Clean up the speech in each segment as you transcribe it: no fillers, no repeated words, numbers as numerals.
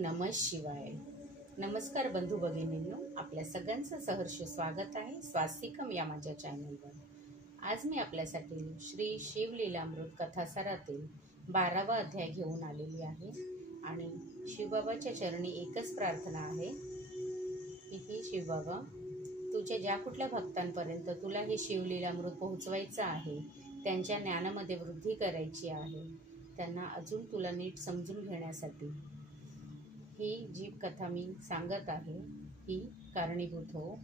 नमः शिवाय. नमस्कार बंधू भगिनींनो, आपल्या सगळ्यांचं सहर्ष स्वागत आहे स्वास्तिकम या माझ्या चॅनलवर. आज मी आपल्यासाठी श्री शिवलीलामृत कथासारातील 12वा अध्याय घेऊन आलेली आहे आणि शिवबाबाच्या चरणी एकच प्रार्थना आहे की हे शिवबाबा, तुझ्या ज्या कुठल्या भक्तांपर्यंत तुला हे शिवलीलामृत पोहोचवायचं आहे, त्यांच्या ज्ञानामध्ये वृद्धी करायची आहे, त्यांना अजून तुला नीट समजून घेण्यासाठी ही जी कथा मी सांगत आहे ही कारणीभूत हो.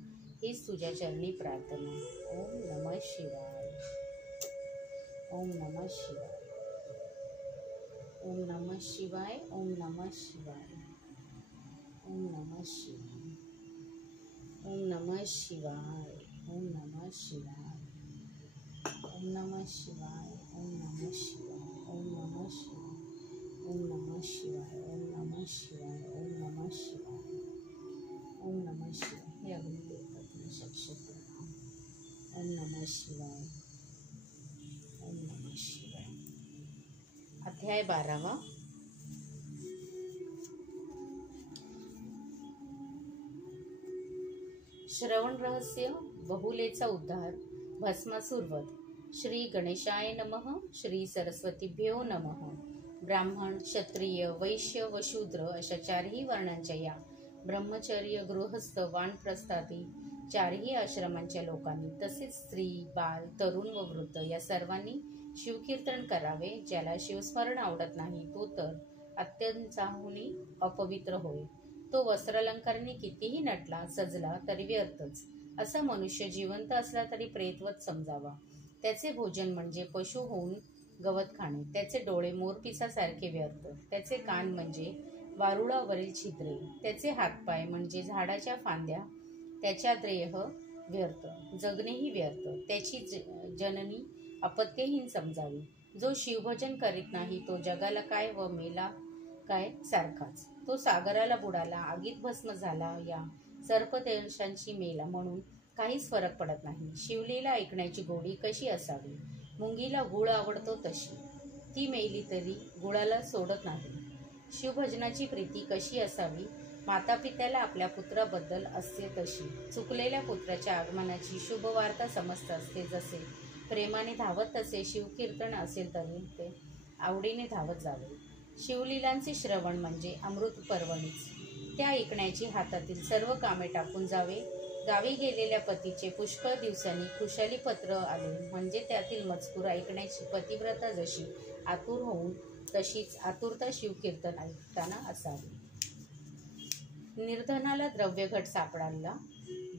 हीच तुझ्या चरणी प्रार्थना. ओम नमः शिवाय. ओम नमः शिवाय. ओम नमः शिवाय. ओम नमः शिवाय. ओम नमः शिवाय. ओम नमः शिवाय. ओम नमः शिवाय. ओम नमः शिवाय. ओम नमः शिवाय. ओम नमः शिवाय. ओम नमः शिवाय. ओम नमः शिवाय. ओम नमः शिवाय. ओम नमः शिवाय. हे अग्नि देवता शक्ती. ओम नमः शिवाय. ओम नमः शिवाय. अध्याय 12वा. श्रवण रहस्य. बहुलेचा उद्धार. भस्मासुरवध. श्री गणेशाय नमः. श्री सरस्वतीभ्यो नमः. ब्राह्मण, क्षत्रिय, वैश्य व शूद्र अशा चारही वर्णांच्या या ब्रह्मचर्य, गृहस्थ, वानप्रस्थाती चारही आश्रमांच्या लोकांनी तसेच स्त्री, बाल, तरुण व वृद्ध या सर्वांनी शिवकीर्तन करावे. ज्याला शिवस्मरण आवडत नाही तो तर अत्यंताहुनी अपवित्र होय. तो वस्त्रालंकारांनी कितीही नटला सजला तरी व्यर्थच. असा मनुष्य जिवंत असला तरी प्रेतवत समजावा. त्याचे भोजन म्हणजे पशु होऊन गवत खाणे. त्याचे डोळे मोरपिसासारखे व्यर्थ. त्याचे कान म्हणजे वारुळावरील छिद्रे. त्याचे हातपाय म्हणजे झाडाच्या फांद्या. त्याच्या देह व्यर्थ. जगणेही व्यर्थ. त्याची जननी अपत्यहीन समजावी. जो शिवभजन करीत नाही तो जगाला काय व मेला काय सारखाच. तो सागराला बुडाला, आगीत भस्म झाला, या सर्पदंशांशी मेला म्हणून काहीच फरक पडत नाही. शिवलीला ऐकण्याची गोडी कशी असावी? मुंगीला गुळ आवडतो तशी. ती मेली तरी गुळाला सोडत नाही. शिवभजनाची प्रीती कशी असावी? मातापित्याला आपल्या पुत्राबद्दल असते तशी. चुकलेल्या पुत्राच्या आगमनाची शुभवार्ता समजत असते जसे. प्रेमाने धावत तसे शिवकीर्तन असेल तरी ते आवडीने धावत जावे. शिवलीलांचे श्रवण म्हणजे अमृत पर्वणीच. त्या ऐकण्याची हातातील सर्व कामे टाकून जावे. गावी गेलेल्या पतीचे पुष्कळ दिवसांनी खुशाली पत्र आले म्हणजे त्यातील मजकूर ऐकण्याची पतिव्रता जशी आतुर होऊन तशीच आतुरता शिवकीर्तन ऐकताना असावी. निर्धनाला द्रव्यघट सापडाला,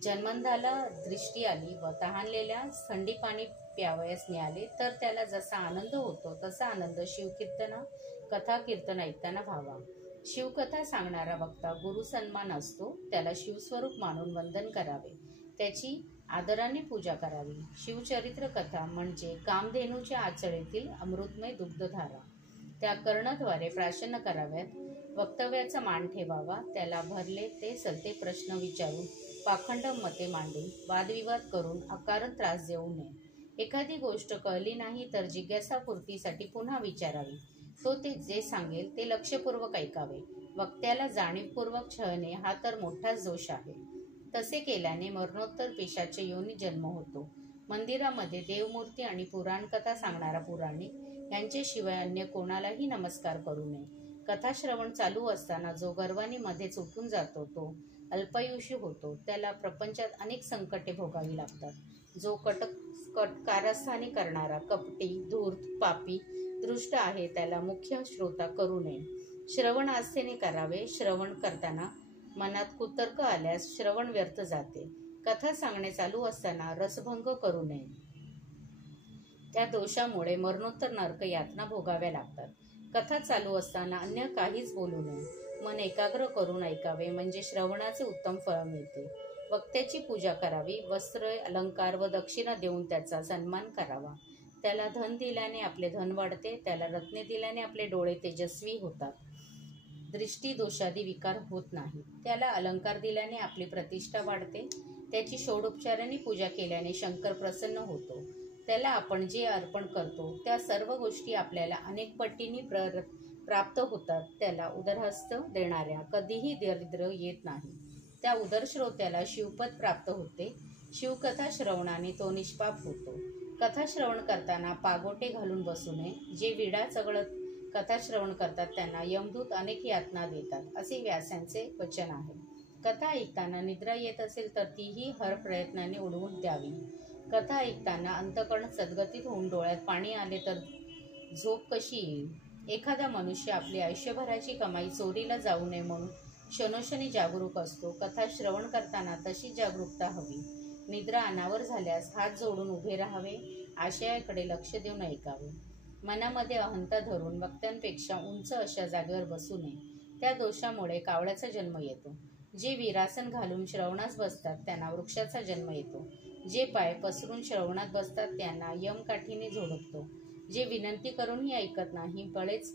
जन्मंधाला दृष्टी आली व तहानलेल्या थंडी पाणी प्यावयास मिळाले तर त्याला जसा आनंद होतो तसा आनंद शिवकीर्तना कथा कीर्तन ऐकताना व्हावा. शिवकथा सांगणारा वक्ता गुरु सन्मान असतो. त्याला शिवस्वरूप मानून वंदन करावे. त्याची आदराने पूजा करावी. शिवचरित्र कथा म्हणजे कामधेनूच्या आचळेतील अमृतमय दुग्धधारा. त्या कर्णद्वारे प्राशन कराव्यात. वक्तव्याचा मान ठेवावा. त्याला भरले ते सलते प्रश्न विचारून पाखंड मते मांडून वादविवाद करून अकारण त्रास देऊ नये. एखादी गोष्ट कळली नाही तर जिज्ञासापूर्तीसाठी पुन्हा विचारावी. तो ते जे सांगेल ते लक्षपूर्वक ऐकावे. वक्त्याला जाणीवपूर्वक छळणे हा तर मोठाच दोष आहे. तसे केल्याने मरणोत्तर पेशाचे योनी जन्म होतो. मंदिरामध्ये देवमूर्ती आणि पुराणकथा सांगणारा पुराणिक यांच्याशिवाय अन्य कोणालाही नमस्कार करू नये. कथाश्रवण चालू असताना जो गर्वाने मध्येच उठून जातो तो अल्पायुषी होतो. त्याला प्रपंचात अनेक संकटे भोगावी लागतात. जो कारस्थानी करणारा कपटी, धूर्त, पापी, दृष्ट आहे त्याला मुख्य श्रोता करू नये. श्रवण आस्थेने करावे. श्रवण करताना मनात कुतर्क आल्यास श्रवण व्यर्थ जाते. कथा सांगणे चालू असताना रसभंग करू नये. त्या दोषामुळे मरणोत्तर नरक यातना भोगाव्या लागतात. कथा चालू असताना अन्य काहीच बोलू नये. मन एकाग्र करून ऐकावे म्हणजे श्रवणाचे उत्तम फळ मिळते. वक्त्याची पूजा करावी. वस्त्र, अलंकार व दक्षिणा देऊन त्याचा सन्मान करावा. त्याला धन दिल्याने आपले धन वाढते. त्याला रत्ने दिल्याने आपले डोळे तेजस्वी होतात. दृष्टी दोषादी विकार होत नाही. त्याला अलंकार दिल्याने आपली प्रतिष्ठा वाढते. त्याची षोडोपचाराने पूजा केल्याने शंकर प्रसन्न होतो. त्याला आपण जे अर्पण करतो त्या सर्व गोष्टी आपल्याला अनेक पटींनी प्राप्त होतात त्याला उदरहस्त देणाऱ्या कधीही दरिद्र येत नाही. त्या उदर श्रोत्याला शिवपद प्राप्त होते. शिवकथा श्रवणाने तो निष्पाप होतो. कथा श्रवण करताना पागोटे घालून बसू नये. जे विडा चगळत कथा श्रवण करतात त्यांना यमदूत अनेक यातना देतात असे व्यासांचे वचन आहे. कथा ऐकताना निद्रा येत असेल तर तीही हर प्रयत्नाने उडवून द्यावी. कथा ऐकताना अंतःकरण सद्गतीत होऊन डोळ्यात पाणी आले तर झोप कशी येईल? एखादा मनुष्य आपली आयुष्यभराची कमाई चोरीला जाऊ नये म्हणून क्षणोक्षणी जागरूक असतो. कथा श्रवण करताना तशी जागरूकता हवी. निद्रा अनावर झाल्यास हात जोडून उभे राहावे. आशयाकडे लक्ष देऊन ऐकावे. मनामध्ये अहंता धरून वक्त्यांपेक्षा उंच अशा जागेवर बसू नये. त्या दोषामुळे कावळ्याचा जन्म येतो. जे वीरासन घालून श्रवणास बसतात त्यांना वृक्षाचा जन्म येतो. जे पाय पसरून श्रवणात बसतात त्यांना यमकाठीने झोडपतो. जे विनंती करूनही ऐकत नाही बळेच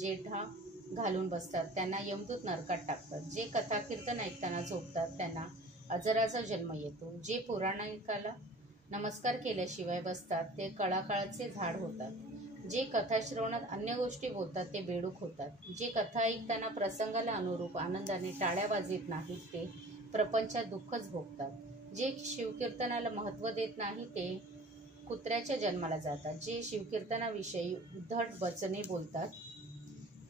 जेठा घालून बसतात त्यांना यमदूत नरकात टाकतात. जे कथा कीर्तन ऐकताना झोपतात त्यांना अजराचा जन्म येतो. जे पुराणिकाला नमस्कार केल्याशिवाय बसतात ते कळाकाळाचे झाड होतात. जे कथा श्रवणात अन्य गोष्टी बोलतात ते बेडूक होतात. जे कथा ऐकताना प्रसंगाला अनुरूप आनंदाने टाळ्या वाजवित नाहीत ते प्रपंचात दुःखच भोगतात. जे शिवकीर्तनाला महत्त्व देत नाही ते कुत्र्याच्या जन्माला जातात. जे शिवकीर्तनाविषयी उद्धट वचने बोलतात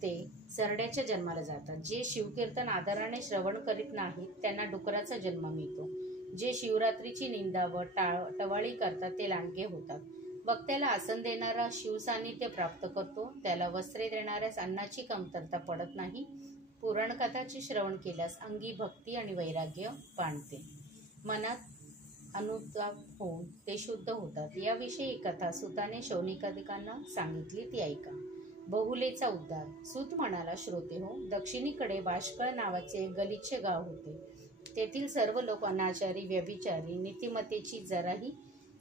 ते सरड्याच्या जन्माला जातात. जे शिवकीर्तन आदराने श्रवण करीत नाहीत त्यांना डुकराचा जन्म मिळतो. जे शिवरात्रीची निंदा व टवाळी करतात ते लांडगे होतात. वक्त्याला आसन देणारा शिवसान्निध्य प्राप्त करतो. त्याला वस्त्रे देणाऱ्यास अन्नाची कमतरता पडत नाही. पुराणकथाचे श्रवण केल्यास अंगी भक्ती आणि वैराग्य पाणते. मनात अनुताप होऊन ते शुद्ध होतात. याविषयी कथा सुताने शौनिकादिकांना सांगितली ती ऐका. बहुलेचा उद्धार. सूत म्हणाला, श्रोते हो, दक्षिणेकडे बाष्कळ नावाचे एक गलिच्छ गाव होते. तेथील सर्व लोक अनाचारी, व्यभिचारी, नीतिमत्तेची जराही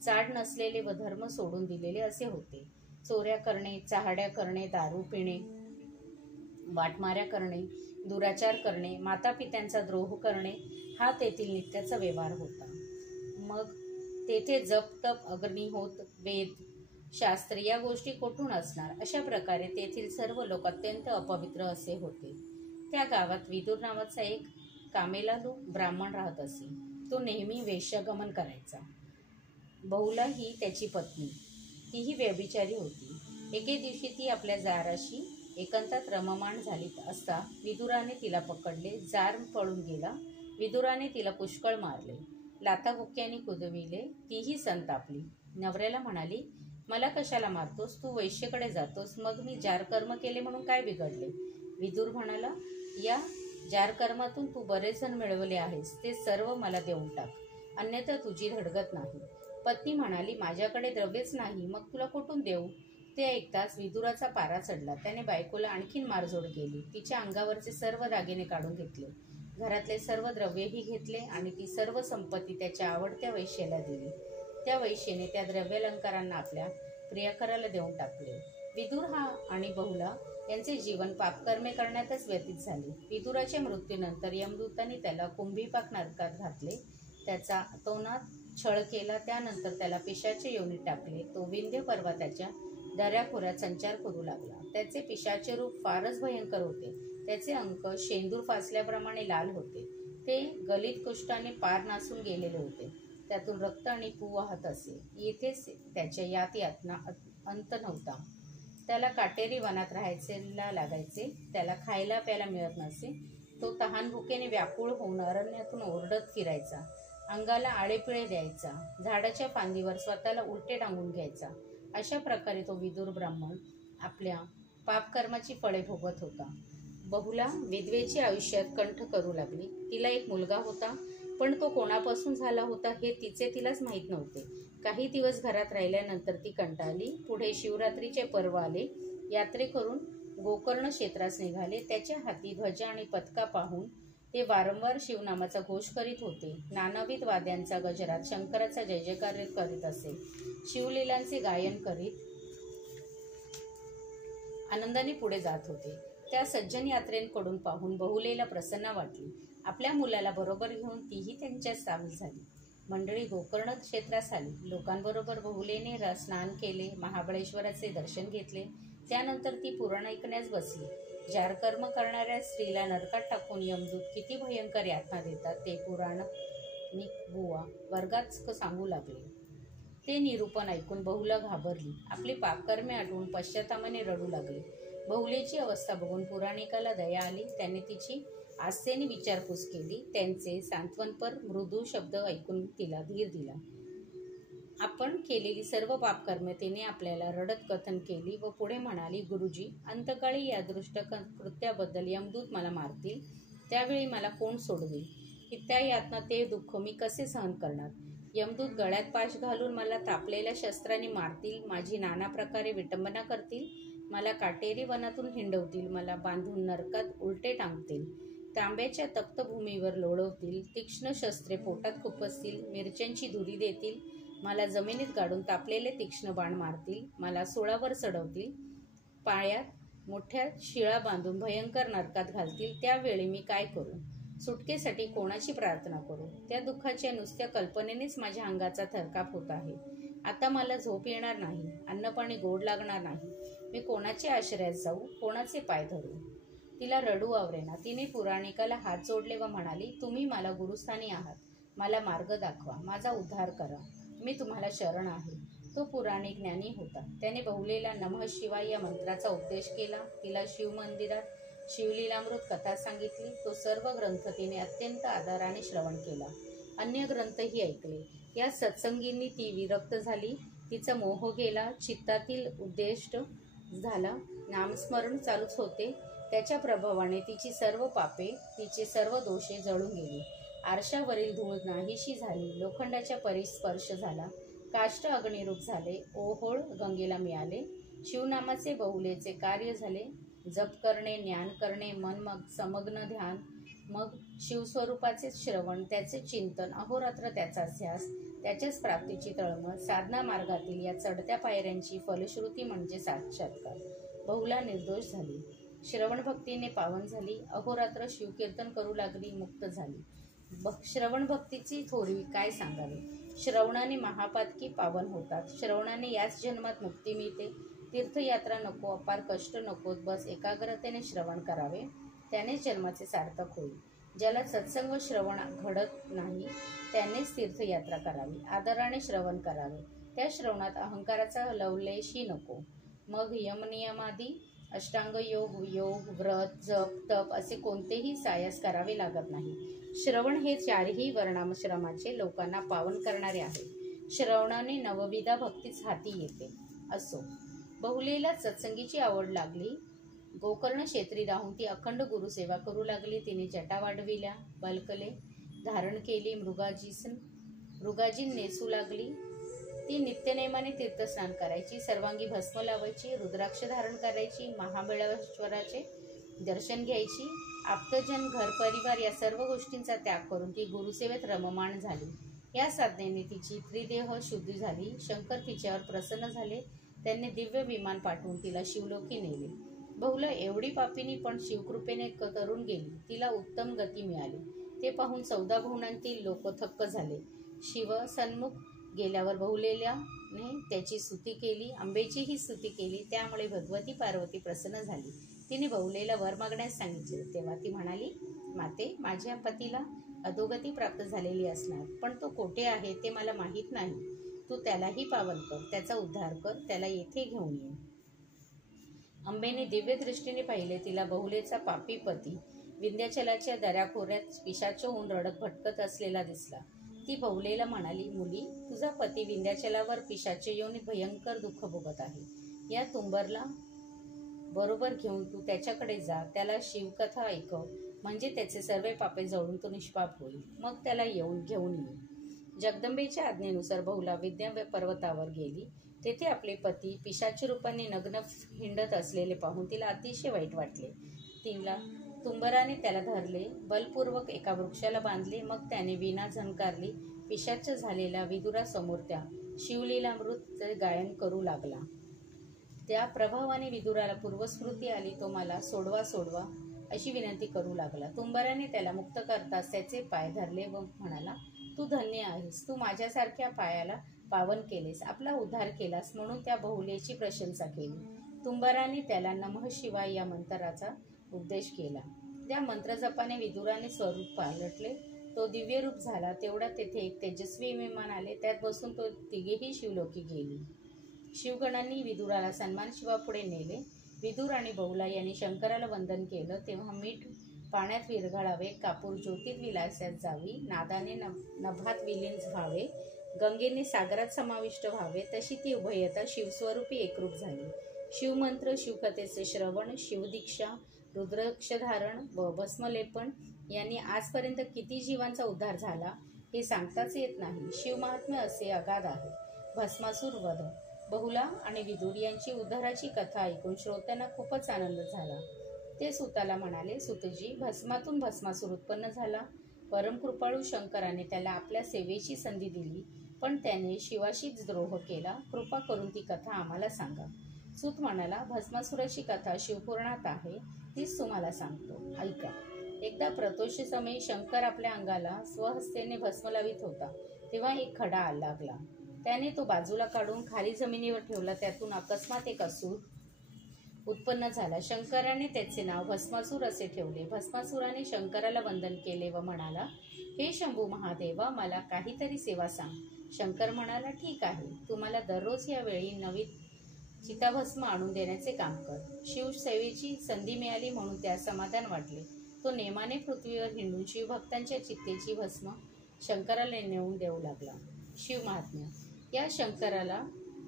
चाड नसलेले व धर्म सोडून दिलेले असे होते. चोऱ्या करणे, चहाड्या करणे, दारू पिणे, वाटमाऱ्या करणे, दुराचार करणे, मातापित्यांचा द्रोह करणे हा तेथील नित्याचा व्यवहार होता. मग तेथे जप तप, अग्निहोत्र, वेद शास्त्र या गोष्टी कोठून असणार? अशा प्रकारे तेथील सर्व लोक अत्यंत अपवित्र असे होते. त्या गावात विदुर नावाचा एक कामेलालू ब्राह्मण राहत असे. तो नेहमी वेश्यागमन करायचा. बहुला ही त्याची पत्नी, तीही व्यभिचारी होती. एके दिवशी ती आपल्या जाराशी एकांतात रममाण झाली असता विदुराने तिला पकडले. जार पळून गेला. विदुराने तिला पुष्कळ मारले, लाथाबुक्क्यांनी कुदविले. तीही संतापली. नवऱ्याला म्हणाली, मला कशाला मारतोस? तू वैश्येकडे जातोस, मग मी जारकर्म केले म्हणून काय बिघडले? विदुर म्हणाला, या जारकर्मातून तू बरेच जण मिळवले आहेस, ते सर्व मला देऊन टाक, अन्यथा तुझी धडगत नाही. पत्नी म्हणाली, माझ्याकडे द्रव्यच नाही, मग तुला कुठून देऊ? ते ऐकताच विदुराचा पारा चढला. त्याने बायकोला आणखीन मारझोड केली. तिच्या अंगावरचे सर्व दागिने काढून घेतले, घरातले सर्व द्रव्यही घेतले आणि ती सर्व संपत्ती त्याच्या आवडत्या वैश्याला दिली. त्या वैश्येने त्या द्रव्यालंकारांना आपल्या प्रियकराला देऊन टाकले. विदुर हा आणि बहुला यांचे जीवन पापकर्मे करण्यातच व्यतीत झाले. विदुराच्या मृत्यूनंतर यमदूतांनी त्याला कुंभीपाक नरकात घातले. त्याचा अतोनात छळ केला. त्यानंतर त्याला पिशाचे योनीत टाकले. तो विंध्य पर्वताच्या दऱ्याखोऱ्यात संचार करू लागला. त्याचे पिशाचे रूप फारच भयंकर होते. त्याचे अंक शेंदूर फासल्याप्रमाणे लाल होते. ते गलित कुष्ठाने पार नासून गेलेले होते. त्यातून रक्त आणि पू वाहत असे. येथेच त्याच्या यातना अंत नव्हता. त्याला काटेरी वनात राहायला लागायचे. त्याला खायला प्यायला मिळत नसे. तो तहान भुकेने व्याकुळ होऊन अरण्यातून ओरडत फिरायचा. अंगाला आळेपिळे द्यायचा. झाडाच्या फांदीवर स्वतःला उलटे टांगून घ्यायचा. अशा प्रकारे तो विदुर ब्राह्मण आपल्या पापकर्माची फळे भोगत होता. बहुला विधवेची आयुष्यात कंठ करू लागली. तिला एक मुलगा होता, पण तो कोणापासून झाला होता हे तिलाच माहीत नव्हते. काही दिवस घरात राहिल्यानंतर ती कंटाळली. पुढे शिवरात्रीचे पर्व आले. यात्रेकरून गोकर्ण क्षेत्रास निघाले. त्याच्या हाती ध्वजा आणि पताका पाहून ते वारंवार शिवनामाचा घोष करीत होते. नानाविध वाद्यांचा गजरात शंकराचा जय जयकार करीत असे. शिवलीलांचे गायन करीत आनंदाने पुढे जात होते. त्या सज्जन यात्रेकडून पाहून बहुलेला प्रसन्न वाटली. आपल्या मुलाला बरोबर घेऊन तीही त्यांच्यात सामील झाली. मंडळी गोकर्ण क्षेत्रास आली. लोकांबरोबर बहुलेने स्नान केले. महाबळेश्वराचे दर्शन घेतले. त्यानंतर ती पुराण ऐकण्यास बसली. जारकर्म करणाऱ्या स्त्रीला नरकात टाकून यमदूत किती भयंकर यातना देतात ते पुराणिक बुवा वर्गात सांगू लागले. ते निरूपण ऐकून बहुला घाबरली. आपली पापकर्मे आठवून पश्चातापाने रडू लागली. बहुलेची अवस्था बघून पुराणिकाला दया आली. त्याने तिची आस्थेने विचारपूस केली. त्यांचे सांत्वनपर मृदू शब्द ऐकून तिला धीर दिला. आपण केलेली सर्व पापकर्मे तिने आपल्याला रडत कथन केली व पुढे म्हणाली, गुरुजी, अंतकाळी या दृष्ट कृत्याबद्दल यमदूत मला मारतील, त्यावेळी मला कोण सोडवेल? की त्या यातना ते दुःख मी कसे सहन करणार? यमदूत गळ्यात पाश घालून मला तापलेल्या शस्त्रांनी मारतील, माझी नाना प्रकारे विटंबना करतील, मला काटेरी वनातून हिंडवतील, मला बांधून नरकात उलटे टांगतील, तांब्याच्या तप्तभूमीवर लोळवतील, तीक्ष्ण शस्त्रे पोटात खुपसतील, मिरच्यांची धुरी देतील, मला जमिनीत गाडून तापलेले तीक्ष्ण बाण मारतील, मला सुळावर चढवतील, पायात मोठ्या शिळा बांधून भयंकर नरकात घालतील. त्यावेळी मी काय करू? सुटकेसाठी कोणाची प्रार्थना करू? त्या दुःखाच्या नुसत्या कल्पनेनेच माझ्या अंगाचा थरकाप होत आहे. आता मला झोप येणार नाही, अन्नपाणी गोड लागणार नाही. मी कोणाच्या आश्रयात जाऊ, कोणाचे पाय धरू? तिला रडू आवरेना. तिने पुराणिकाला हात जोडले व म्हणाली, तुम्ही मला गुरुस्थानी आहात, मला मार्ग दाखवा, माझा उद्धार करा, मी तुम्हाला शरण आहे. तो पुराणिक ज्ञानी होता. त्याने बहुलेला नमः शिवाय या मंत्राचा उपदेश केला. तिला शिवमंदिरात शिवलीलामृत कथा सांगितली. तो सर्व ग्रंथ तिने अत्यंत आदराने श्रवण केला. अन्य ग्रंथही ऐकले. या सत्संगींनी ती विरक्त झाली. तिचा मोह गेला, चित्तातील उद्दिष्ट झाला, नामस्मरण चालूच होते. त्याच्या प्रभावाने तिची सर्व पापे, तिचे सर्व दोषे जळून गेली. आरशावरील धूळ नाहीशी झाली, लोखंडाच्या परिस्पर्श झाला, काष्ट अग्निरूप झाले, ओहोळ गंगेला मिळाले. शिवनामाचे बहुलेचे कार्य झाले. जप करणे, ज्ञान करणे, मन मग समग्न ध्यान, मग शिवस्वरूपाचे श्रवण, त्याचे चिंतन, अहोरात्र त्याचा ध्यास, त्याच्याच प्राप्तीची तळमळ, साधना मार्गातील या चढत्या पायऱ्यांची फलश्रुती म्हणजे साक्षात्कार. बहुला निर्दोष झाली, श्रवण भक्तीने पावन झाली, अहोरात्र शिवकीर्तन करू लागली, मुक्त झाली. श्रवण भक्तीची थोरवी काय सांगावे. श्रवणाने महापातकी पावन होतात. श्रवणाने याच जन्मात मुक्ती मिळते. तीर्थयात्रा नको, अपार कष्ट नकोत, बस एकाग्रतेने श्रवण करावे, त्यानेच जन्माचे सार्थक होईल. ज्याला सत्संग व श्रवण घडत नाही त्यानेच तीर्थयात्रा करावी, आदराने श्रवण करावे. त्या श्रवणात अहंकाराचा लवलेशही नको. मग यमनियमादी अष्टांग योग, योग, व्रत, जप, तप असे कोणतेही सायास करावे लागत नाही. श्रवण हे चारही वर्णाश्रमाचे लोकांना पावन करणारे आहे. श्रवणाने नवविधा भक्तीच हाती येते. असो, बहुलेला सत्संगीची आवड लागली. गोकर्ण क्षेत्री राहून ती अखंड गुरुसेवा करू लागली. तिने जटा वाढविल्या, बलकले धारण केली, मृगाजी नेसू लागली. ती नित्यनेमाने तीर्थस्नान करायची, सर्वांगी भस्म लावायची, रुद्राक्ष धारण करायची, महाबळेश्वराचे दर्शन घ्यायची. आप्तजन, घर परिवार या सर्व गोष्टींचा त्याग करून ती गुरुसेवेत रममाण झाली. या साधनेने तिची त्रिदेह शुद्धी झाली. शंकर तिच्यावर प्रसन्न झाले. त्यांनी दिव्य विमान पाठवून तिला शिवलोकी नेले. बहुला एवढी पापिनी पण शिवकृपेने तरून गेली. तिला उत्तम गती मिळाली. ते पाहून 14 भुवनांतील लोक थक्क झाले. शिव सन्मुख गेल्यावर बहुलेल्याने त्याची स्तुती केली, अंबेचीही स्तुती केली. त्यामुळे भगवती पार्वती प्रसन्न झाली. तिने बहुलेला वर मागण्यास सांगितले. तेव्हा ती म्हणाली, माते, माझ्या पतीला अधोगती प्राप्त झालेली असणार, पण तो कोठे आहे ते मला माहीत नाही. तू त्यालाही पावन कर, त्याचा उद्धार कर, त्याला येथे घेऊन ये. अंबेने दिव्य दृष्टीने पाहिले. तिला बहुलेचा पापी पती विंध्याचलाच्या दऱ्याखोऱ्यात पिशाच होऊन रडत भटकत असलेला दिसला. ती बहुलेला म्हणाली, मुली, तुझा पती विंध्याचलावर पिशाच येऊन भयंकर दुःख भोगत आहे. या तुंबरला बरोबर घेऊन तू त्याच्याकडे जा, त्याला शिवकथा ऐकव, म्हणजे त्याचे सर्व पापे जळून तो निष्पाप होईल. मग त्याला घेऊन ये. जगदंबेच्या आज्ञेनुसार बहुला विंध्य पर्वतावर गेली. तेथे आपले पती पिशाच रूपाने नग्न हिंडत असलेले पाहून तिला अतिशय वाईट वाटले. तिला तुंबराने त्याला धरले, बलपूर्वक एका वृक्षाला बांधले. मग त्याने वीणा झणकारली. पिशाच झालेला विदुरासमोर त्या शिवलीलामृत गायन करू लागला. त्या प्रभावाने विदुराला पूर्वस्मृती आली. तो मला सोडवा सोडवा अशी विनंती करू लागला. तुंबराने त्याला मुक्त करताच त्याचे पाय धरले व म्हणाला, तू धन्य आहेस, तू माझ्यासारख्या पायाला पावन केलेस, आपला उद्धार केलास. म्हणून त्या बहुलेची प्रशंसा केली. तुंबाराने त्याला नमः शिवाय या मंत्राचा उपदेश केला. त्या मंत्रजपाने विदुराने स्वरूप पालटले. तो दिव्य रूप झाला. तेवढा तेथे एक तेजस्वी विमान आले. त्यात बसून तो तिघेही शिवलोकी गेली. शिवगणांनी विदुराला सन्मान शिवापुढे नेले. विदुर आणि बहुला यांनी शंकराला वंदन केलं. तेव्हा मीठ पाण्यात विरघळावे, कापूर ज्योतीत विलासात जावी, नादाने नभात विलीन व्हावे, गंगेने सागरात समाविष्ट व्हावे, तशी ती उभयता शिवस्वरूपी एकरूप झाली. शिवमंत्र, शिवकथेचे श्रवण, शिवदीक्षा, रुद्राक्षधारण व भस्मलेपन यांनी आजपर्यंत किती जीवांचा उद्धार झाला हे सांगताच येत नाही. शिवमहात्म्य असे अगाध आहे. भस्मासूर वध. बहुला आणि विदुर यांची उद्धाराची कथा ऐकून श्रोत्यांना खूपच आनंद झाला. ते सुताला म्हणाले, सुतजी, भस्मातून भस्मासूर उत्पन्न झाला. परमकृपाळू शंकराने त्याला आपल्या सेवेची संधी दिली, पण त्याने शिवाशीच द्रोह केला. कृपा करून ती कथा आम्हाला सांगा. सूत म्हणाला, भस्मासुराची कथा शिवपुराणात आहे, तीच तुम्हाला सांगतो, ऐका. एकदा प्रतोष समयी शंकर आपल्या अंगाला स्वहस्तेने भस्म लावित होता. तेव्हा एक खडा लागला. त्याने तो बाजूला काढून खाली जमिनीवर ठेवला. त्यातून अकस्मात एक असुर उत्पन्न झाला. शंकराने त्याचे नाव भस्मासूर असे ठेवले. भस्मासुराने शंकराला वंदन केले व म्हणाला, हे शंभू महादेवा, मला काहीतरी सेवा सांग. शंकर म्हणाला, ठीक आहे, तुम्हाला दररोज या वेळी नवी चिताभस्म आणून देण्याचे काम कर. शिवसेवेची संधी मिळाली म्हणून त्यास समाधान वाटले. तो नेमाने पृथ्वीवर हिंडून शिवभक्तांच्या चित्तेची भस्म शंकराला नेऊन देऊ लागला. शिवमहात्म्य. या शंकराला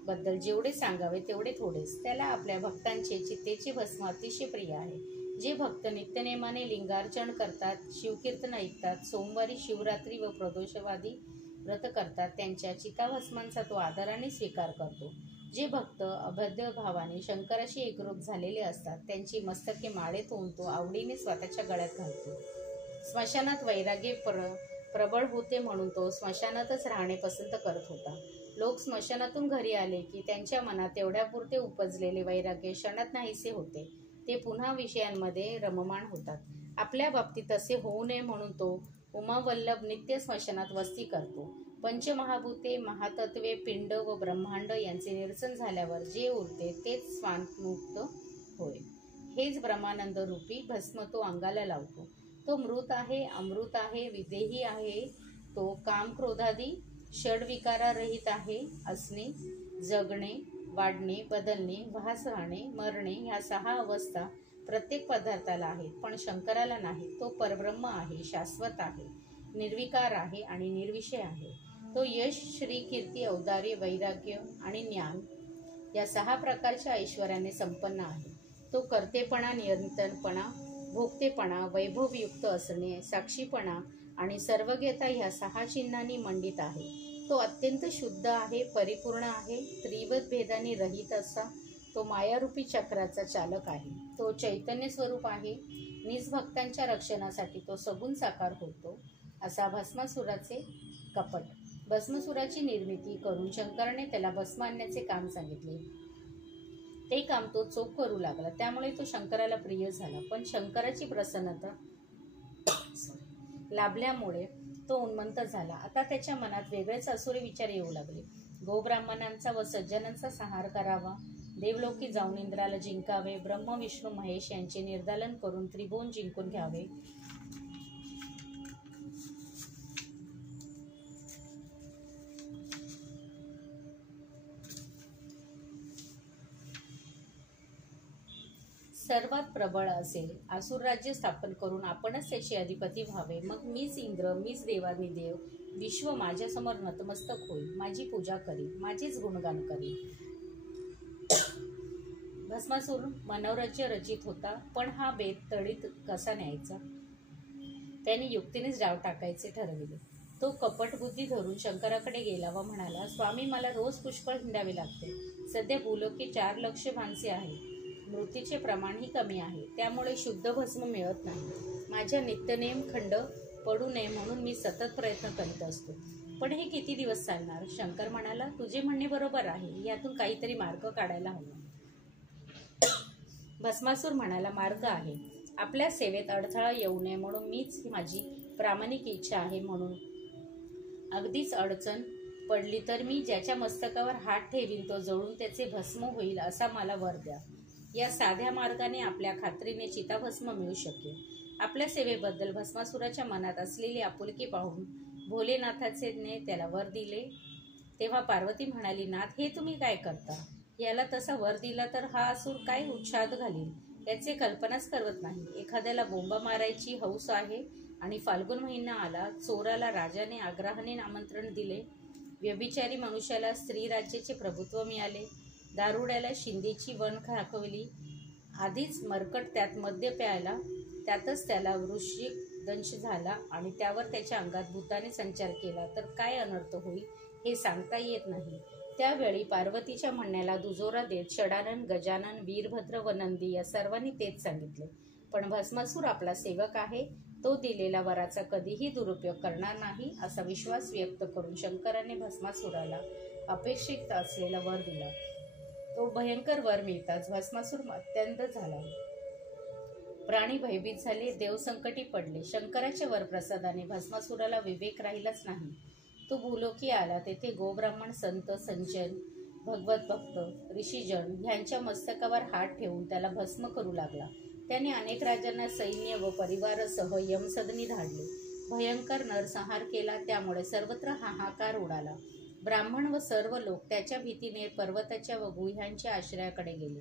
बद्दल जेवढे सांगावे तेवढे थोडेच. त्याला आपल्या भक्तांचे चित्तेची भस्म अतिशय प्रिय आहे. जे भक्त नित्यनेमाने लिंगार्चन करतात, शिवकीर्तन ऐकतात, सोमवारी, शिवरात्री व प्रदोषवादी व्रत करतात, त्यांच्या चिताभस्मांचा तो आदराने स्वीकार करतो. जे भक्त अभद्र भावाने शंकराशी एकरूप झालेले असतात, त्यांची मस्तके माळेत होऊन तो आवडीने स्वतःच्या गळ्यात घालतो. स्मशानात वैराग्य प्रबळ होते म्हणून तो स्मशानातच राहणे पसंत करत होता. लोक स्मशानातून घरी आले की त्यांच्या मनात तेवढ्यापुरते उपजलेले वैराग्य क्षणात नाहीसे होते. ते पुन्हा विषयांमध्ये रममाण होतात. आपल्या बाबतीत असे होऊ नये म्हणून तो उमावल्लभ नित्य स्मशानात वस्ती करतो. पंचमहाभूते, महातत्वे, पिंड व ब्रह्मांड यांचे निरसन झाल्यावर जे उरते तेच स्वांतमुक्त होय. हेच ब्रह्मानंद रूपी भस्म तो अंगाला लावतो. तो मृत आहे, अमृत आहे, विदेही आहे. तो काम, क्रोधादी षडविकारारहित आहे. असणे, जगणे, वाढणे, बदलणे, वास राहणे, मरणे ह्या 6 अवस्था प्रत्येक पदार्थाला आहेत, पण शंकराला नाही. तो परब्रह्म आहे, शाश्वत आहे, निर्विकार आहे आणि निर्विषय आहे. तो यश, श्री, कीर्ती, औदार्य, वैराग्य आणि ज्ञान या 6 प्रकारच्या ऐश्वर्याने संपन्न आहे. तो कर्तेपणा, नियंत्रणपणा, भोगतेपणा, वैभवयुक्त असणे, साक्षीपणा आणि सर्वज्ञता ह्या 6 चिन्हांनी मंडित आहे. तो अत्यंत शुद्ध आहे, परिपूर्ण आहे, त्रिवद भेदाने रहित असा. तो मायारूपी चक्राचा चालक आहे. तो चैतन्य स्वरूप आहे. निजभक्तांच्या रक्षणासाठी तो सगुण साकार होतो. असा भस्मासुराचे कपट. भस्मासुराची निर्मिती करून शंकराने त्याला भस्म आणण्याचे काम सांगितले. ते काम तो चोख करू लागला. त्यामुळे तो शंकराला प्रिय झाला. पण शंकराची प्रसन्नता लाभल्यामुळे तो उन्मत्त झाला. आता त्याच्या मनात वेगळेच असुरी विचार येऊ लागले. गोब्राह्मणांचा व सज्जनांचा संहार करावा, देवलोकी जाऊन इंद्राला जिंकावे, ब्रह्म, विष्णू, महेश यांचे निर्दालन करून त्रिभुवन जिंकून घ्यावे, सर्वात प्रबळ असेल आसुर राज्य स्थापन करून आपणच त्याचे अधिपती व्हावे. मग मीच इंद्र, मीच देवाधिदेव, विश्व माझ्यासमोर नतमस्तक होईल, माझी पूजा करील, माझेच गुणगान करील. भस्मासूर मनोराज्य रचित होता, पण हा बेत तडीत कसा न्यायचा त्याने युक्तीनेच डाव टाकायचे ठरविले. तो कपटबुद्धी धरून शंकराकडे गेला व म्हणाला, स्वामी, मला रोज पुष्कळ हिंडावे लागते. सध्या भूलोकी 4 लक्ष माणसे आहेत. मृत्यूचे प्रमाणही कमी आहे, त्यामुळे शुद्ध भस्म मिळत नाही. माझ्या नित्यनेम खंड पडू नये म्हणून मी सतत प्रयत्न करीत असतो. पण हे किती दिवस चालणार? शंकर म्हणाला, तुझे म्हणणे बरोबर आहे, यातून काहीतरी मार्ग काढायला हवा. भस्मासूर म्हणाला, मार्ग आहे. आपल्या सेवेत अडथळा येऊ नये म्हणून मीच माझी प्रामाणिक इच्छा आहे. म्हणून अगदीच अडचण पडली तर मी ज्याच्या मस्तकावर हात ठेवीन तो जळून त्याचे भस्म होईल, असा मला वर द्या. या साध्या मार्गाने आपल्या खात्रीने चिताभस्म मिळू शकेल. आपल्या सेवेबद्दल भस्मासुराच्या मनात असलेली आपुलकी पाहून भोलेनाथाचे त्याला वर दिले. तेव्हा पार्वती म्हणाली, नाथ, हे तुम्ही काय करता? याला तसा वर दिला तर हा असुर काय उच्छाद घालील याचे कल्पनाच करवत नाही. एखाद्याला बोंबा मारायची हौस आहे आणि फाल्गुन महिना आला, चोराला राजाने आग्रहाने आमंत्रण दिले, व्यभिचारी मनुष्याला स्त्री राज्याचे प्रभुत्व मिळाले, दारुड्याला शिंदेची वन दाखवली, आधीच मरकट त्यात मद्य प्यायला, त्यातच त्याला वृश्चिक दंश झाला आणि त्यावर त्याच्या अंगात भूताने संचार केला तर काय अनर्थ होईल हे सांगता येत नाही. त्यावेळी पार्वतीच्या म्हणण्याला दुजोरा देत षडानन, गजानन, वीरभद्र व नंदी या सर्वांनी तेच सांगितले. पण भस्मासूर आपला सेवक आहे, तो दिलेला वराचा कधीही दुरुपयोग करणार नाही असा विश्वास व्यक्त करून शंकराने भस्मासुराला अपेक्षित असलेला वर दिला. तो भयंकर वर मिळताच भस्मासूर अत्यंत झाला. प्राणी भयभीत झाले, देव संकटी पडले. शंकराच्या वरप्रसादाने भस्मासुराला विवेक राहिलाच नाही. तो भूलोकी आला. तेथे गोब्राह्मण, संत, संजन, भगवत भक्त, ऋषीजन ह्यांच्या मस्तकावर हात ठेवून त्याला भस्म करू लागला. त्याने अनेक राजांना सैन्य व परिवारासह यमसदनी धाडले. भयंकर नरसंहार केला. त्यामुळे सर्वत्र हाहाकार उडाला. ब्राह्मण व सर्व लोक त्याच्या भीतीने पर्वताच्या व गुह्यांच्या आश्रयाकडे गेले.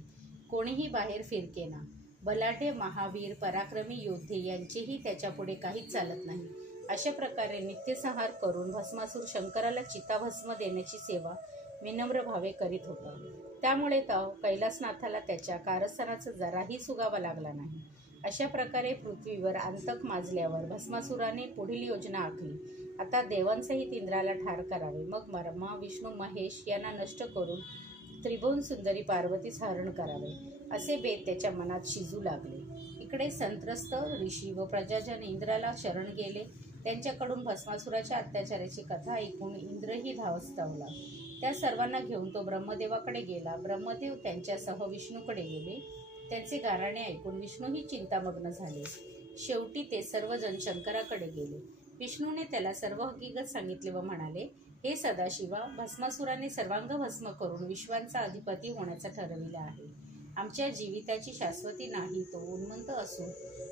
कोणीही बाहेर फिरकेना. बलाढ्य, महावीर, पराक्रमी योद्धे यांचेही त्याच्यापुढे काहीच चालत नाही. अशा प्रकारे नित्यसंहार करून भस्मासूर शंकराला चिताभस्म देण्याची सेवा विनम्र भावे करीत होता. त्यामुळे कैलासनाथाला त्याच्या कारस्थानाचा जराही सुगावा लागला नाही. अशा प्रकारे पृथ्वीवर अंतक माजल्यावर भस्मासुराने पुढील योजना आखली. आता देवांसहित इंद्राला ठार करावे, मग ब्रह्मा, विष्णू, महेश यांना नष्ट करून त्रिभुवन सुंदरी पार्वतीस हरण करावे, असे बेत त्याच्या मनात शिजू लागले. इकडे संत्रस्त ऋषी व प्रजाजन इंद्राला शरण गेले. त्यांच्याकडून भस्मासुराच्या अत्याचाराची कथा ऐकून इंद्रही धावस्तावला. त्या सर्वांना घेऊन तो ब्रह्मदेवाकडे गेला. ब्रह्मदेव त्यांच्यासह विष्णूकडे गेले. त्यांचे गाराणे ऐकून विष्णूही चिंतामग्न झाले. शेवटी ते सर्वजण शंकराकडे गेले. विष्णूने त्याला सर्व हकीकत सांगितले व म्हणाले, हे सदाशिवा, भस्मासुराने सर्वांग भस्म करून विश्वांचा अधिपती होण्याचा ठरविला आहे. आमच्या जीविताची शाश्वती नाही. तो उन्मत्त असून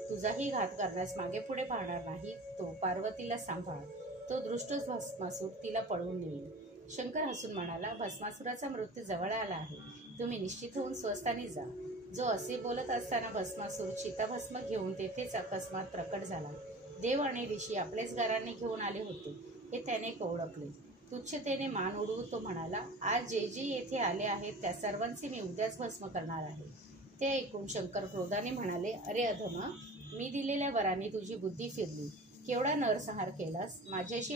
तुझाही घात करण्यास मागे पुढे पाहणार नाही. तो पार्वतीला सांभाळ. तो दृष्टच भस्मासूर तिला पळवून नेईल. शंकर हसून म्हणाला, भस्मासुराचा मृत्यू जवळ आला आहे. तुम्ही निश्चित होऊन स्वस्थानी जा. जो असे बोलत असताना भस्मासूर चिताभस्म घेऊन तेथेच अकस्मात प्रकट झाला. देव आणि ऋषी आपलेच गाराने घेऊन आले होते हे त्याने ओळखले. तुच्छतेने मान उडवून तो म्हणाला, आज जे जे येथे आले आहेत त्या सर्वांचे मी उद्याच भस्म करणार आहे. ते ऐकून शंकर क्रोधाने म्हणाले, अरे अधमा, मी दिलेल्या वराने तुझी बुद्धी फिरली. केवढा नरसंहार केलास, माझ्याशी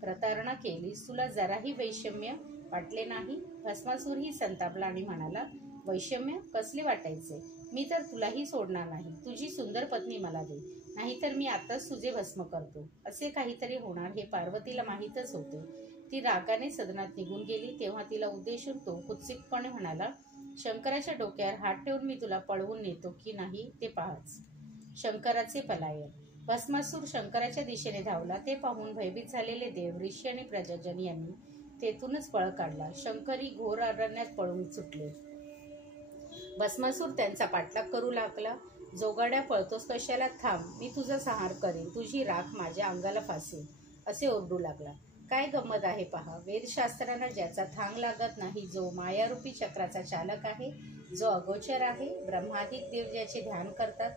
प्रतारणा केलीस, तुला जराही वैषम्य वाटले नाही. भस्मासूरही संतापला आणि म्हणाला, वैषम्य कसले वाटायचे? मी तर तुलाही सोडणार नाही. तुझी सुंदर पत्नी मला दे, नाहीतर मी आताच तुझे भस्म करतो. असे काहीतरी होणार हे पार्वतीला माहीतच होते. ती रागाने सदनात निघून गेली. तेव्हा तिला उद्देशून तो कुत्सितपणे म्हणाला, शंकराच्या डोक्यावर हात ठेवून मी तुला पळवून नेतो की नाही ते पाहच. शंकराचे पलायन. भस्मासूर शंकराच्या दिशेने धावला. ते पाहून भयभीत झालेले देव, ऋषी आणि प्रजाजन यांनी तेथूनच पळ काढला. शंकरी घोर अरण्यात पळून सुटले. भस्मासूर त्यांचा पाठलाग करू लागला. जोगाड्या, पळतोस कशाला? थांब, मी तुझा संहार करेन. तुझी राख माझ्या अंगाला फासेल, असे ओरडू लागला. काय गंमत आहे पहा. वेदशास्त्रांना ज्याचा थांग लागत नाही, जो मायारूपी चक्राचा चालक आहे, जो अगोचर आहे, ब्रह्मादिक देव ज्याचे ध्यान करतात,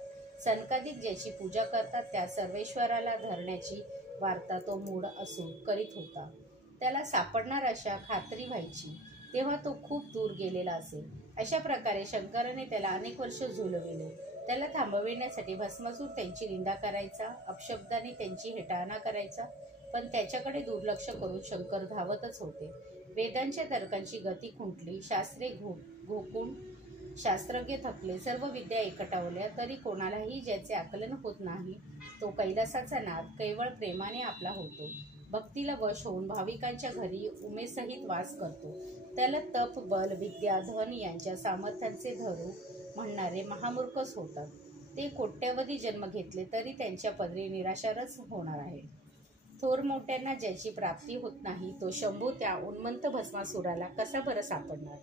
सनकादिक ज्याची पूजा करतात, त्या सर्वेश्वराला धरण्याची वार्ता तो मूढ असून करीत होता. त्याला सापडणार अशा खात्री व्हायची तेव्हा तो खूप दूर गेलेला असेल. अशा प्रकारे शंकराने त्याला अनेक वर्ष झुलविले. त्याला थांबविण्यासाठी भस्मासूर त्यांची निंदा करायचा, अपशब्दाने त्यांची हेटाळणा करायचा, पण त्याच्याकडे दुर्लक्ष करून शंकर धावतच होते. वेदांच्या तर्कांची गती खुंटली. शास्त्रे घोकून शास्त्रज्ञ थकले. सर्व विद्या एकटावल्या तरी कोणालाही ज्याचे आकलन होत नाही. तो कैलासाचा नाथ केवळ प्रेमाने आपला होतो. भक्तीला वश होऊन भाविकांच्या घरी उमेसहित वास करतो. त्याला तप, बल, विद्या, धन यांच्या सामर्थ्यांचे धरू म्हणणारे महामूर्खच होतात. ते कोट्यवधी जन्म घेतले तरी त्यांच्या पदरी निराशारच होणार आहे. थोर मोठ्यांना ज्याची प्राप्ती होत नाही तो शंभू त्या उन्मत्त भस्मासुराला कसा बरं सापडणार?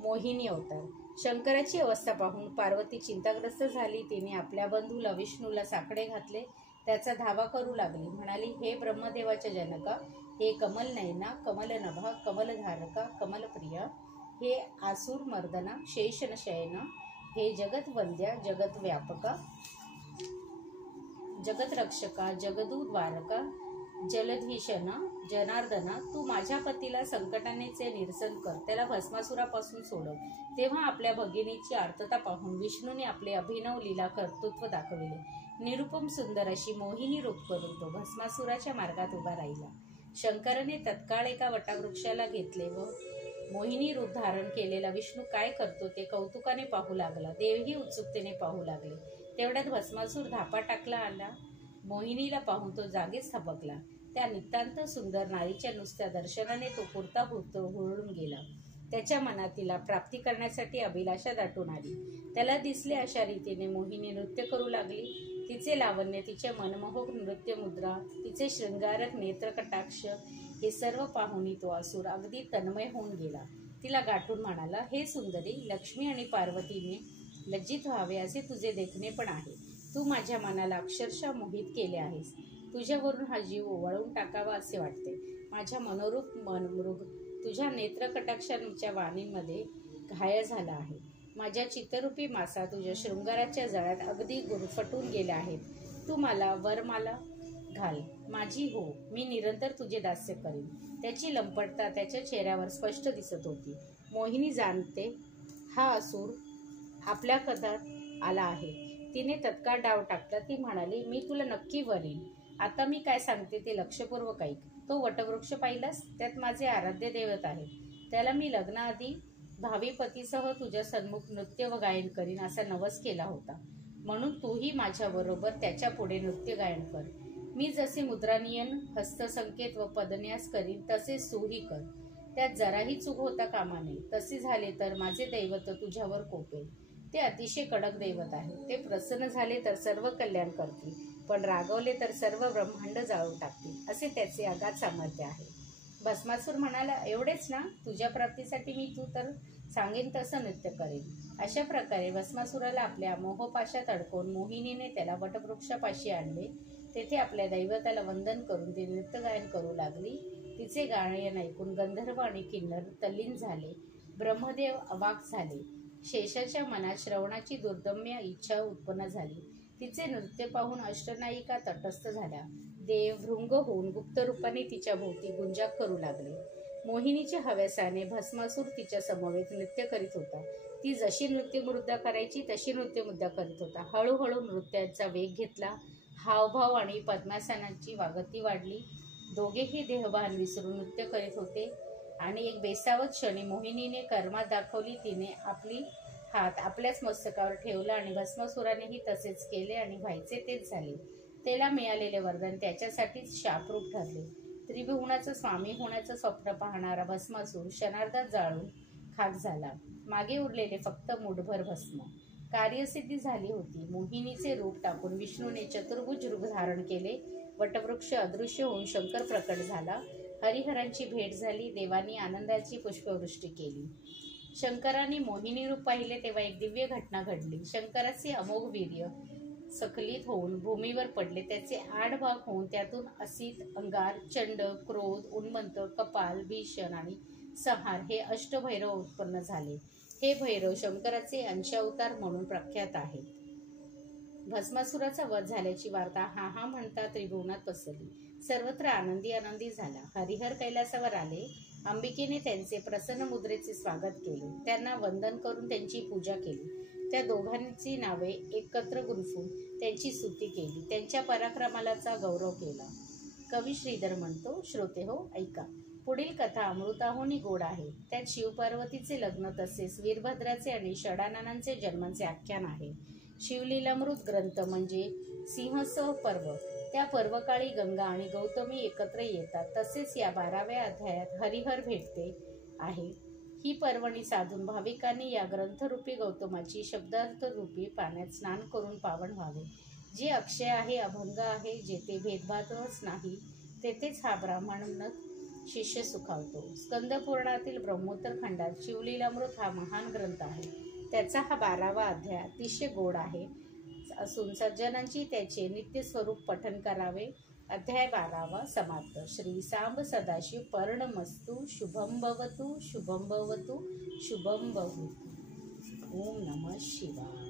मोहिनी अवतार. शंकराची अवस्था पाहून पार्वती चिंताग्रस्त झाली. तिने आपल्या बंधूला विष्णूला साकडे घातले. त्याचा धावा करू लागली. म्हणाली, हे ब्रह्मदेवाच्या जनका, हे कमलनयना, कमलनभा, कमलधारका, कमलप्रिया, हे आसुर मर्दना, शेषनशयना, हे जगतवंद्या, जगतव्यापका, जगतरक्षका, जगदुद्वारका, जलधीशना, जनार्दना, तू माझ्या पतीला संकटानेचे निरसन कर, त्याला भस्मासुरापासून सोडव. तेव्हा आपल्या भगिनीची आर्तता पाहून विष्णूने आपले अभिनव लीला कर्तृत्व दाखविले. निरुपम सुंदर अशी मोहिनी रूप करून तो भस्मासुराच्या मार्गात उभा राहिला. शंकराने तत्काळ एका वटावृक्षाला घेतले व मोहिनी रूप धारण केलेला विष्णू काय करतो ते कौतुकाने पाहू लागला. देवही उत्सुकतेने पाहू लागले. तेवढ्यात भस्मासूर धापा टाकला आला. मोहिनीला पाहून तो जागीच थबकला. त्या नितांत सुंदर नारीच्या नुसत्या दर्शनाने तो पुरता हुरळून गेला. त्याच्या मनात तिला प्राप्ती करण्यासाठी अभिलाषा दाटून आली. त्याला दिसले अशा रीतीने मोहिनी नृत्य करू लागली. तिचे लावण्य, तिचे मनमोहक नृत्य मुद्रा, तिचे शृंगारक नेत्रकटाक्ष हे सर्व पाहुनी तो असुर अगदी तन्मय होऊन गेला. तिला गाठून म्हणाला, हे सुंदरी, लक्ष्मी आणि पार्वतीने लज्जित व्हावे असे तुझे देखणे पण आहे. तू माझ्या मनाला अक्षरशः मोहित केले आहेस. तुझ्यावरून हा जीव ओवाळून टाकावा असे वाटते. माझ्या मनोरूप मनमृग तुझ्या नेत्रकटाक्षांच्या वाणीमध्ये घायल झाला आहे. माझ्या चित्तरूपी मासा तुझ्या शृंगाराच्या जळ्यात अगदी गुरफटून गेल्या आहेत. तू मला वरमाला घाल, माझी हो, मी निरंतर तुझे दास्य करीन. त्याची लंपटता त्याच्या चेहऱ्यावर स्पष्ट दिसत होती. मोहिनी जाणते हा असुर आपल्या कदात आला आहे. तिने तत्काळ डाव टाकला. ती म्हणाली, मी तुला नक्की वरीन. आता मी काय सांगते ते लक्षपूर्वक ऐक. तो वटवृक्ष पाहिलास? त्यात माझे आराध्य दैवत आहे. त्याला मी लग्नाआधी भावी पतीसह तुझ्या सन्मुख नृत्य व गायन करीन असा नवस केला होता. म्हणून तूही माझ्याबरोबर त्याच्या पुढे नृत्य गायन कर. मी जसे मुद्रानियन, हस्तसंकेत व पदन्यास करीन तसेच तूही कर. त्यात जराही चूक होता कामा नये. तसे झाले तर माझे दैवत तुझ्यावर कोपेल. ते अतिशय कडक दैवत आहे. ते प्रसन्न झाले तर सर्व कल्याण करतील, पण रागवले तर सर्व ब्रह्मांड जाळून टाकतील असे त्याचे अगाध सामर्थ्य आहे. भस्मासूर म्हणाला, एवढेच ना? तुझ्या प्राप्तीसाठी मी तू तर सांगेन तसं नृत्य करेन. अशा प्रकारे भस्मासुराला आपल्या मोहपाशात अडकवून मोहिनीने त्याला वटवृक्षापाशी आणले. तेथे आपल्या दैवताला वंदन करून ती नृत्य गायन करू लागली. तिचे गायन ऐकून गंधर्व आणि किन्नर तल्लीन झाले. ब्रह्मदेव अवाक झाले. शेषाच्या मनात श्रवणाची दुर्दम्य इच्छा उत्पन्न झाली. तिचे नृत्य पाहून अष्टनायिका तटस्थ झाल्या. देव भृंग होऊन गुप्त रूपाने तिच्या भोवती गुंजाक करू लागले. मोहिनीच्या हव्यासाने भस्मासूर तिच्या समवेत नृत्य करीत होता. ती जशी नृत्यमुद्रा करायची तशी नृत्यमुद्रा करीत होता. हळूहळू नृत्याचा वेग घेतला. हावभाव आणि पद्मासनाची गती वाढली. दोघेही देहभान विसरून नृत्य करीत होते. आणि एक बेसावत क्षणी मोहिनीने कर्मात दाखवली. तिने आपली हात आपल्याच मस्तकावर ठेवला आणि भस्मासुरानेही तसेच केले आणि व्हायचे तेच झाले. त्याला मिळालेले वरदान त्याच्यासाठीच शापरूप ठरले. त्रिभुवनाचा स्वामी होण्याचं स्वप्न पाहणारा भस्मासूर क्षणार्धात जाळून खाक झाला. मागे उरलेले फक्त मुठभर भस्म. कार्यसिद्धी झाली होती. मोहिनीचे रूप टाकून विष्णूने चतुर्भुज रूप धारण केले. वटवृक्ष अदृश्य होऊन शंकर प्रकट झाला. हरिहरांची भेट झाली. देवांनी आनंदाची पुष्पवृष्टी केली. शंकराने मोहिनी रूप पाहिले तेव्हा एक दिव्य घटना घडली. शंकराचे अमोघ वीर्य सकलित होऊन भूमीवर पडले. त्याचे 8 भाग होऊन त्यातून असित, अंगार, चंड, क्रोध, उन्मंत, कपाल, भीषण आणि संहार हे अष्टभैरव उत्पन्न झाले. हे भैरव शंकराचे अंशावतार म्हणून प्रख्यात आहेत. भस्मासुराचा वध झाल्याची वार्ता हा म्हणता त्रिभुवनात पसरली. सर्वत्र आनंदी झाला. हरिहर कैलासावर आले. अंबिकेने त्यांचे प्रसन्न मुद्रेचे स्वागत केले. त्यांना वंदन करून त्यांची पूजा केली. त्या दोघांची नावे एकत्र गुंफून त्यांची स्तुती केली. त्यांच्या पराक्रमाचा गौरव केला. कवी श्रीधर म्हणतो, श्रोते हो, ऐका. पुढील कथा अमृताहूनही गोड आहे. त्यात शिवपार्वतीचे लग्न तसेच वीरभद्राचे आणि षडाननांचे जन्मांचे आख्यान आहे. शिवलीलामृत ग्रंथ म्हणजे सिंहस्थ पर्व. त्या पर्वकाळी गंगा आणि गौतमी एकत्र येतात. तसेच या 12व्या अध्यायात हरिहर भेटते आहे. ही पर्वणी साधून भाविकांनी या ग्रंथरूपी गौतमाची शब्दार्थरूपी पाण्यात स्नान करून पावन व्हावे. जे अक्षय आहे, अभंग आहे, जेथे भेदभावच नाही, तेथेच हा ब्राह्मण शिष्य सुखावतो. स्कंदपुराणातील ब्रह्मोत्तर खंडात शिवलीलामृत हा महान ग्रंथ आहे. त्याचा हा 12वा अध्याय अतिशय गोड आहे असून सज्जनांची त्याचे नित्य स्वरूप पठन करावे. अध्याय 12वा समाप्त. श्री सांब सदाशिव पर्णमस्तु. शुभम भवतु, शुभम भवतु, शुभम भवतु. ओम नमः शिवाय.